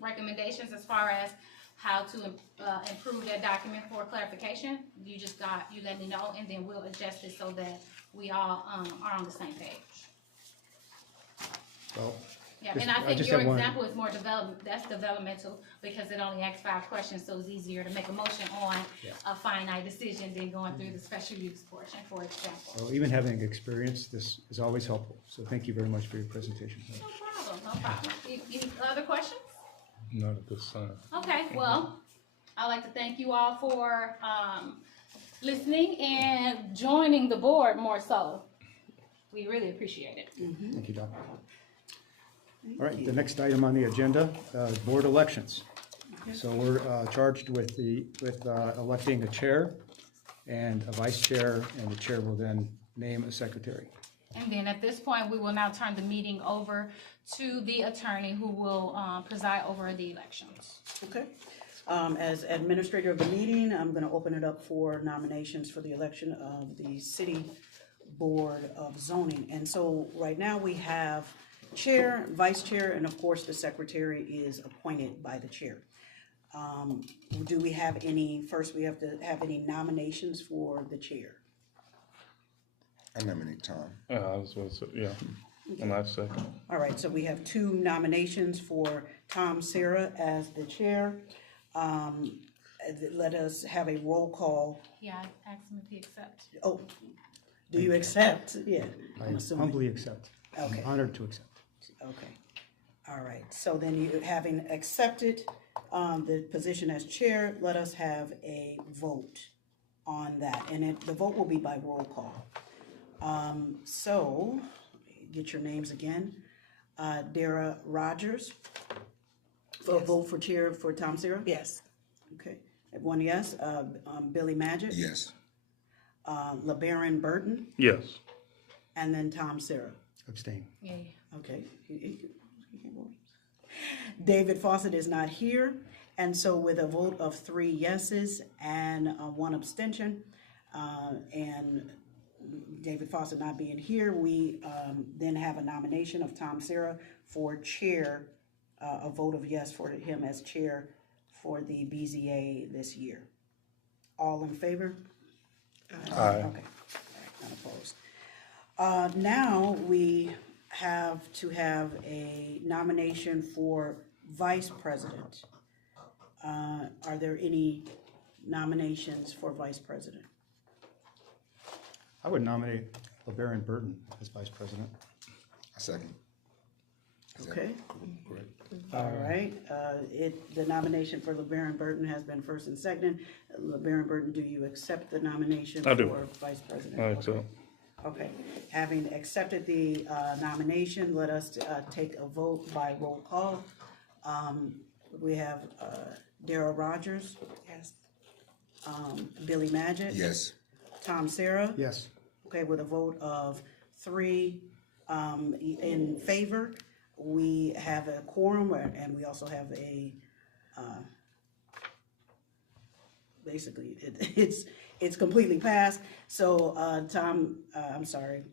recommendations as far as how to improve that document for clarification? You let me know, and then we'll adjust it so that we all are on the same page. Well, Yeah, Just- and I I think just your have one- example is more that's developmental because it only asks 5 questions, so it's easier to make a motion on a finite decision than going through the special use portion, for example. Well, even having experience, this is always helpful. So thank you very much for your presentation. No problem. Any other questions? Not at this time. Okay, well, I'd like to thank you all for listening and joining the board more so. We really appreciate it. Thank you, Doctor. All right, the next item on the agenda, board elections. So we're charged with electing a chair and a vice chair, and the chair will then name a secretary. And then at this point, we will now turn the meeting over to the attorney who will preside over the elections. Okay. As administrator of the meeting, I'm going to open it up for nominations for the election of the City Board of Zoning. And so right now we have chair, vice chair, and of course the secretary is appointed by the chair. Do we have any, first we have to have any nominations for the chair? I nominate Tom. Yeah, I was supposed to, yeah. And I second. All right, so we have 2 nominations for Tom Sarah as the chair. Let us have a roll call. Yeah, I asked him if he accepts. Oh, do you accept? Yeah. I I'm assuming. humbly accept. Okay. I'm honored to accept. Okay. All right, so then you, having accepted the position as chair, let us have a vote on that. And the vote will be by roll call. So, get your names again. Dara Rogers, vote for chair for Tom Sarah? Yes. Okay, one yes. Billy Magid? Yes. LeBaron Burton? Yes. And then Tom Sarah? Abstain. Yeah. Okay. He can't vote. David Fawcett is not here, and so with a vote of 3 yeses and 1 abstention, and David Fawcett not being here, we then have a nomination of Tom Sarah for chair, a vote of yes for him as chair for the BZA this year. All in favor? Aye. Okay. Not opposed. Now we have to have a nomination for vice president. Are there any nominations for vice president? I would nominate LeBaron Burton as vice president. I second. Is that Okay. correct? All right, the nomination for LeBaron Burton has been first and second. LeBaron Burton, do you accept the nomination I do. for vice president? I accept. Okay, having accepted the nomination, let us take a vote by roll call. We have Dara Rogers. Yes. Billy Magid. Yes. Tom Sarah. Yes. Okay, with a vote of 3 in favor, we have a quorum, and we also have a, basically, it's completely passed. So, Tom, I'm sorry,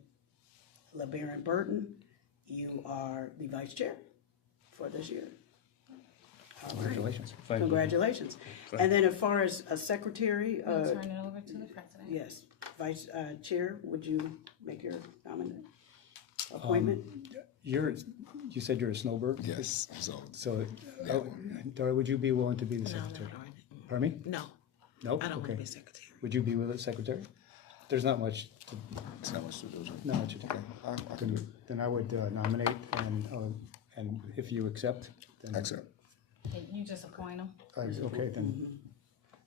LeBaron Burton, you are the vice chair for this year. All right. Congratulations. Thank you. Congratulations. Thank And then as far as a secretary, We'll turn it over to the president. yes, vice chair, would you make your nomination? Appointment? You said you're a snowbird? Yes. So, Dara, would you be willing to be the secretary? Pardon me? No. No? I don't want to Okay. be secretary. Would you be with the secretary? There's not much. It's not much to do. Not much to do. I can do it. Then I would nominate, and if you accept, then. Accept. Okay, you just appoint him. Okay, then.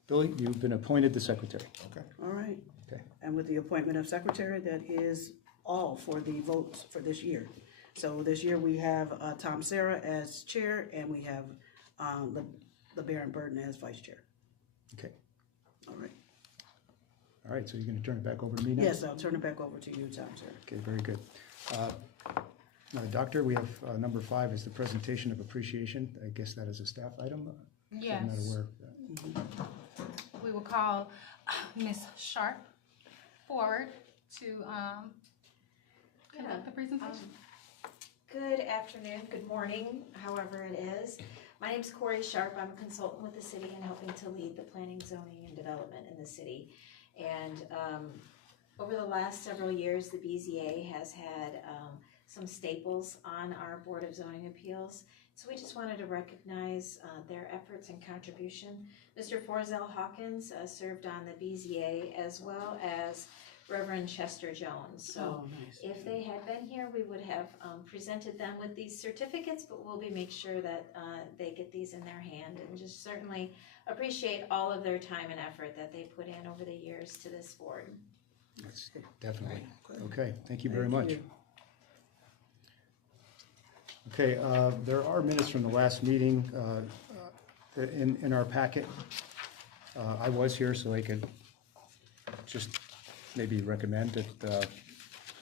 Billy, you've been appointed the secretary. Okay. All right. Okay. And with the appointment of secretary, that is all for the votes for this year. So this year we have Tom Sarah as chair, and we have LeBaron Burton as vice chair. Okay. All right. All right, so you're going to turn it back over to me now? Yes, I'll turn it back over to you, Tom Sarah. Okay, very good. Now, Doctor, we have number 5 is the presentation of appreciation. I guess that is a staff item? Yes. I'm not aware of that. We will call Ms. Sharp forward to conduct the presentation. Good afternoon, good morning, however it is. My name is Corey Sharp. I'm a consultant with the city and helping to lead the planning, zoning, and development in the city. And over the last several years, the BZA has had some staples on our Board of Zoning Appeals. So we just wanted to recognize their efforts and contribution. Mr. Forzel Hawkins served on the BZA, as well as Reverend Chester Jones. So nice. if they had been here, we would have presented them with these certificates, but we'll make sure that they get these in their hand, and just certainly appreciate all of their time and effort that they put in over the years to this board. That's definitely. Okay, thank you very much. Okay, there are minutes from the last meeting in our packet. I was here, so I could just maybe recommend that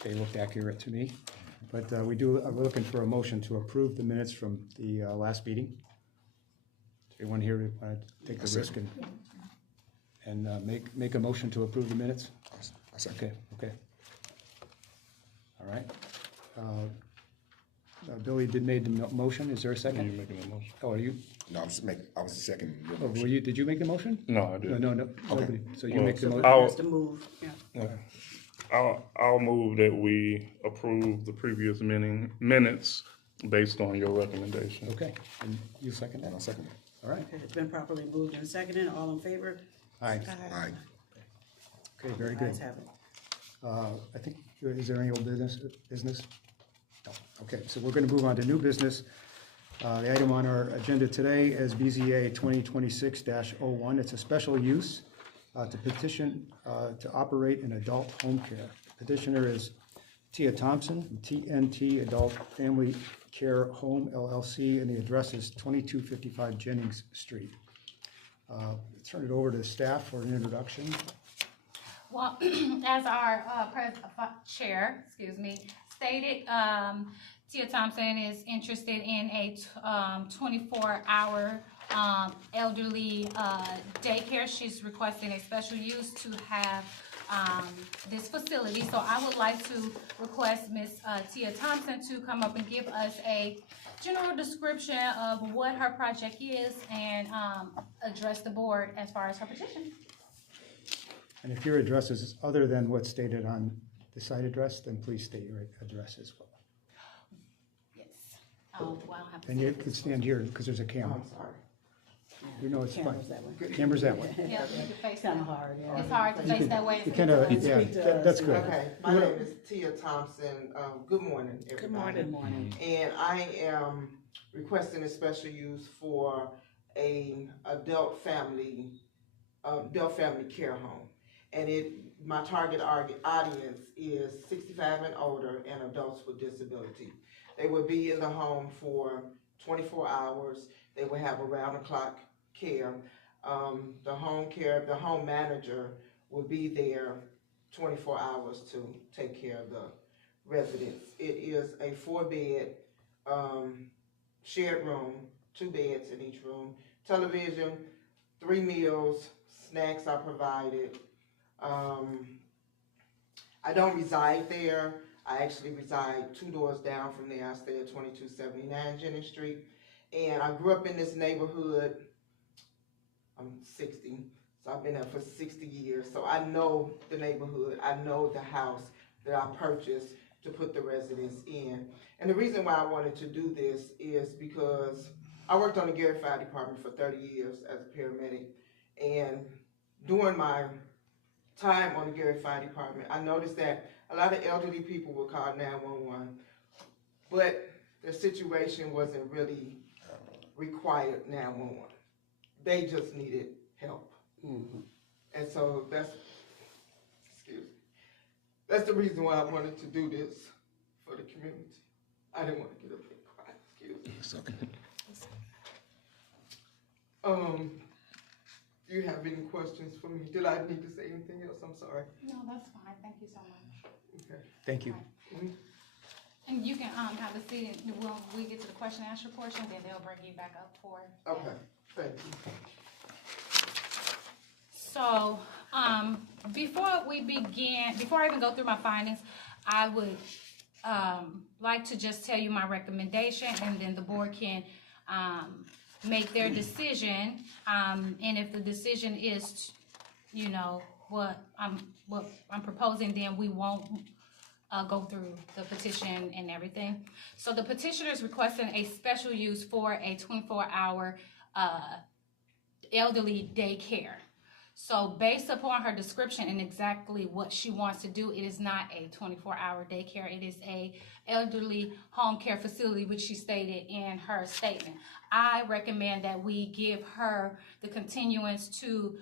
they looked accurate to me. But we're looking for a motion to approve the minutes from the last meeting. Anyone here want to take the risk and make a motion to approve the minutes? Okay. All right. Billy made the motion. Is there a second? Are you making the motion? Oh, are you? No, I was seconding your Oh, motion. did you make the motion? No, I didn't. No. Okay. Nobody. So you Well, make the motion. Has to move, yeah. Okay. I'll move that we approve the previous minutes based on your recommendation. Okay, and you second? And I'll second it. All right. Okay, it's been properly moved and seconded. All in favor? Aye. Aye. Okay, very good. Ayes have it. I think, is there any old business? No. Okay, so we're going to move on to new business. The item on our agenda today is BZA 2026-01. It's a special use to petition to operate an adult home care. Petitioner is Tia Thompson, TNT Adult Family Care Home LLC, and the address is 2255 Jennings Street. Turn it over to staff for an introduction. Well, as our chair, stated, Tia Thompson is interested in a 24-hour elderly daycare. She's requesting a special use to have this facility. So I would like to request Ms. Tia Thompson to come up and give us a general description of what her project is and address the board as far as her petition. And if your address is other than what's stated on the site address, then please state your address as well. Yes. Well, I don't have to And say you it. could stand here because there's a camera. I'm sorry. You know, it's fine. Camera's that way. Camera's that way. Yeah, you can face Kind of that. hard, yeah. It's hard to You face can- that way. you kind of, yeah, that's good. Okay, my name is Tia Thompson. Good morning, everybody. Good morning. And I am requesting a special use for an adult family care home. And my target audience is 65 and older and adults with disability. They would be in the home for 24 hours. They would have around-the-clock care. The home manager will be there 24 hours to take care of the residents. It is a 4-bed shared room, 2 beds in each room, television, 3 meals, snacks are provided. I don't reside there. I actually reside 2 doors down from there. I stay at 2279 Jennings Street. And I grew up in this neighborhood. I'm 60, so I've been there for 60 years. So I know the neighborhood. I know the house that I purchased to put the residents in. And the reason why I wanted to do this is because I worked on the Gary Fire Department for 30 years as a paramedic. And during my time on the Gary Fire Department, I noticed that a lot of elderly people would call 911, but their situation wasn't really required 911. They just needed help. And so that's the reason why I wanted to do this for the community. I didn't want to get up here and cry, excuse me. Do you have any questions for me? Did I need to say anything else? I'm sorry. No, that's fine. Thank you so much. Okay. Thank you. And you can have a seat when we get to the question and answer portion, then they'll bring you back up for. Okay, thank you. So, before I even go through my findings, I would like to just tell you my recommendation, and then the board can make their decision. And if the decision is, what I'm proposing, then we won't go through the petition and everything. So the petitioner is requesting a special use for a 24-hour elderly daycare. So based upon her description and exactly what she wants to do, it is not a 24-hour daycare. It is a elderly home care facility, which she stated in her statement. I recommend that we give her the continuance to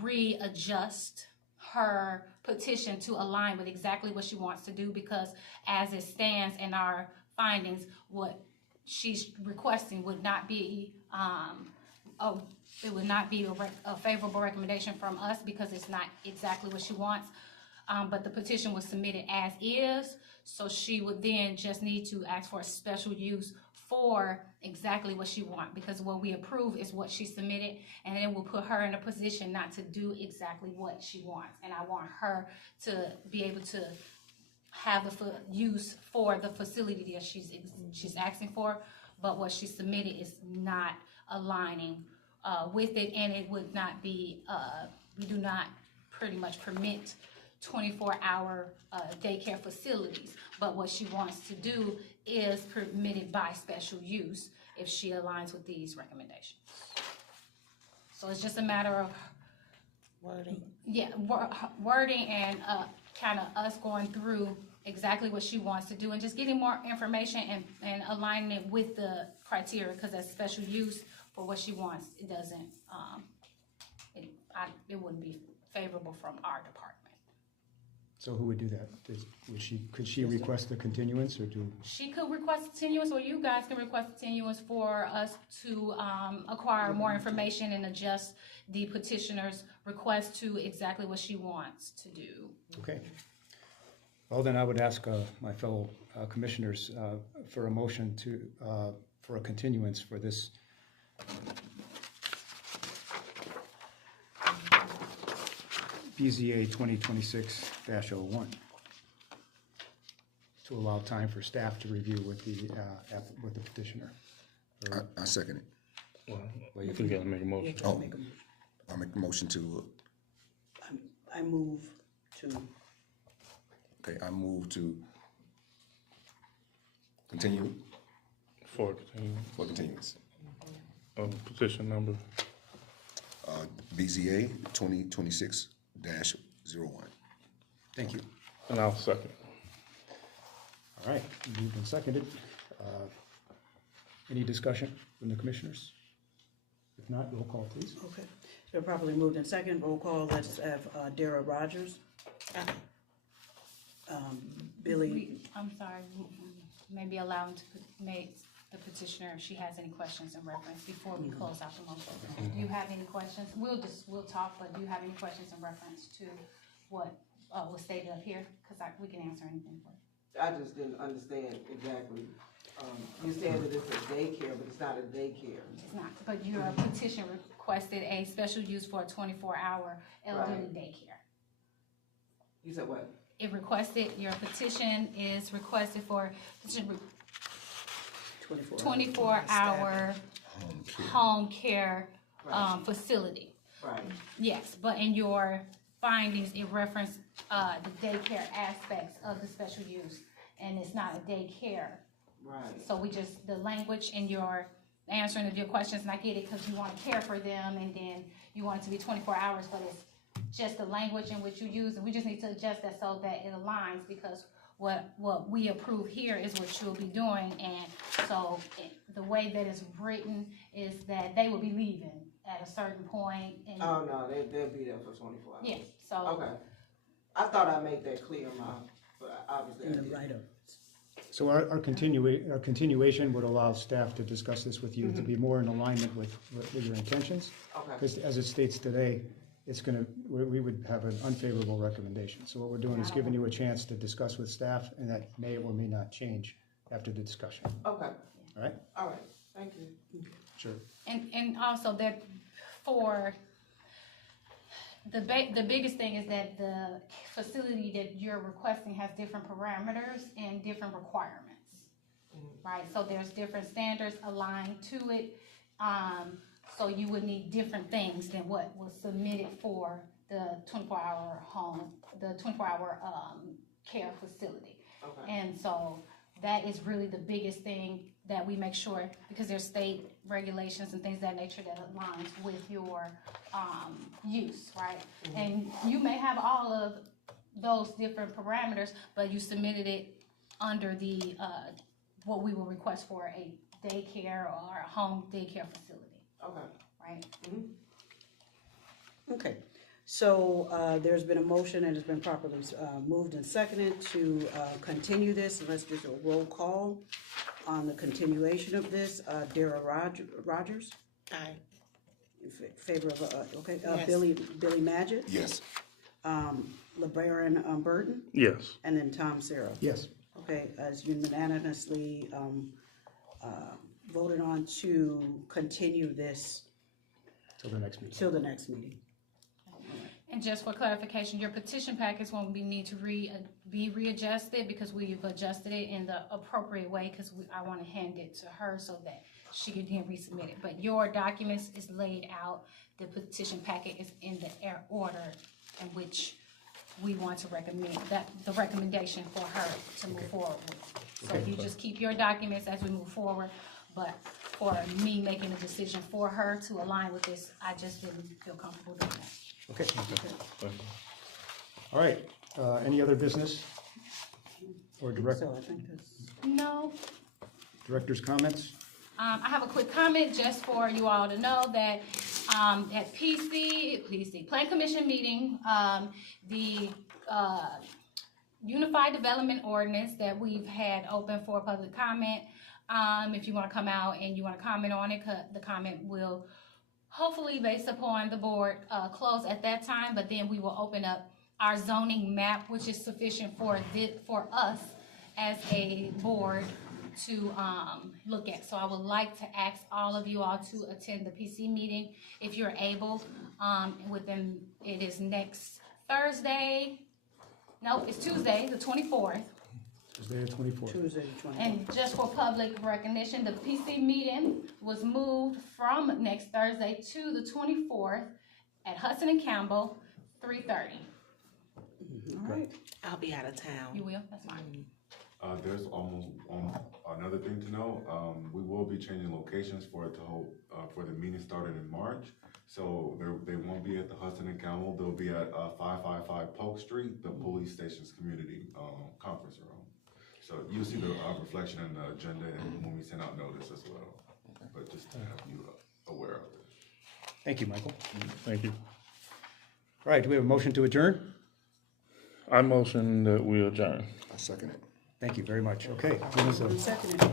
readjust her petition to align with exactly what she wants to do, because as it stands in our findings, what she's requesting would not be it would not be a favorable recommendation from us, because it's not exactly what she wants. But the petition was submitted as is, so she would then just need to ask for a special use for exactly what she wants, because what we approve is what she submitted, and then we'll put her in a position not to do exactly what she wants. And I want her to be able to have the use for the facility that she's asking for, but what she submitted is not aligning with it, and it would not be, we do not pretty much permit 24-hour daycare facilities, but what she wants to do is permitted by special use if she aligns with these recommendations. So it's just a matter of wording. Yeah, wording and kind of us going through exactly what she wants to do and just getting more information and aligning it with the criteria, because that's special use for what she wants. It doesn't, it wouldn't be favorable from our department. So who would do that? Could she request the continuance, or do? She could request continuance, or you guys can request continuance for us to acquire more information and adjust the petitioner's request to exactly what she wants to do. Okay. Well, then I would ask my fellow commissioners for a motion for a continuance for this BZA 2026-01 to allow time for staff to review with the petitioner. I second it. Well, you gotta make a motion. Oh, I'll make a motion to. I move to. Okay, I move to continue. For continuance. For continuance. Petition number. BZA 2026-01. Thank you. And I'll second. All right, moved and seconded. Any discussion from the commissioners? If not, roll call, please. Okay, so properly moved and second, roll call, let's have Dara Rogers. Billy. I'm sorry, maybe allow him to make the petitioner if she has any questions in reference before we close out the motion. Do you have any questions? We'll talk, but do you have any questions in reference to what was stated up here? Because we can answer anything for you. I just didn't understand exactly. You said that it's a daycare, but it's not a daycare. It's not, but your petition requested a special use for a 24-hour elderly daycare. You said what? It requested, your petition is requested for 24-hour home care facility. Right. Yes, but in your findings, it referenced the daycare aspects of the special use, and it's not a daycare. Right. So we just, the language in your answering of your questions, and I get it because you want to care for them, and then you want it to be 24 hours, but it's just the language in which you use, and we just need to adjust that so that it aligns, because what we approve here is what you'll be doing, and so the way that it's written is that they will be leaving at a certain point. And oh no, they'll be there for 24 hours. Yeah, so. Okay. I thought I made that clear, but obviously I didn't. So our continuation would allow staff to discuss this with you, to be more in alignment with your intentions. Okay. Because as it states today, we would have an unfavorable recommendation. So what we're doing is giving you a chance to discuss with staff, and that may or may not change after the discussion. Okay. All right? All right, thank you. Sure. And also that for the biggest thing is that the facility that you're requesting has different parameters and different requirements, right? So there's different standards aligned to it. So you would need different things than what was submitted for the 24-hour home the 24-hour care facility. Okay. And so that is really the biggest thing that we make sure, because there's state regulations and things of that nature that aligns with your use, right? And you may have all of those different parameters, but you submitted it under the what we will request for a daycare or a home daycare facility. Okay. Right? Okay, so there's been a motion and it's been properly moved and seconded to continue this. Let's do a roll call on the continuation of this. Dara Rogers? Aye. In favor of, okay, Yes. Billy Magid? Yes. LeBaron Burton? Yes. And then Tom Serra? Yes. Okay, as unanimously voted on to continue this Till the next meeting. till the next meeting. And just for clarification, your petition packets won't need to be readjusted because we've adjusted it in the appropriate way, because I want to hand it to her so that she can then resubmit it. But your documents is laid out, the petition packet is in the order in which we want to recommend, that the recommendation for her to move forward with. So you just keep your documents as we move forward, but for me making a decision for her to align with this, I just didn't feel comfortable doing that. Okay. All right, any other business? Or direct, So I think that's. No, director's comments? I have a quick comment just for you all to know that at PC Plan Commission meeting, the Unified Development Ordinance that we've had open for public comment, if you want to come out and you want to comment on it, the comment will hopefully, based upon the board, close at that time, but then we will open up our zoning map, which is sufficient for us as a board to look at. So I would like to ask all of you all to attend the PC meeting if you're able. It is next Thursday. No, it's Tuesday, the 24th. Tuesday the 24th. Tuesday the 24th. And just for public recognition, the PC meeting was moved from next Thursday to the 24th at Hudson and Campbell, 3:30. All right. I'll be out of town. You will? That's fine. There's almost another thing to know. We will be changing locations for it to hold for the meeting started in March. So they won't be at the Hudson and Campbell. They'll be at 555 Polk Street, the police station's community conference room. So you'll see the reflection in the agenda and when we send out notice as well. But just to have you aware of it. Thank you, Michael. Thank you. All right, do we have a motion to adjourn? I motion that we adjourn. I second it. Thank you very much. Okay. Seconded.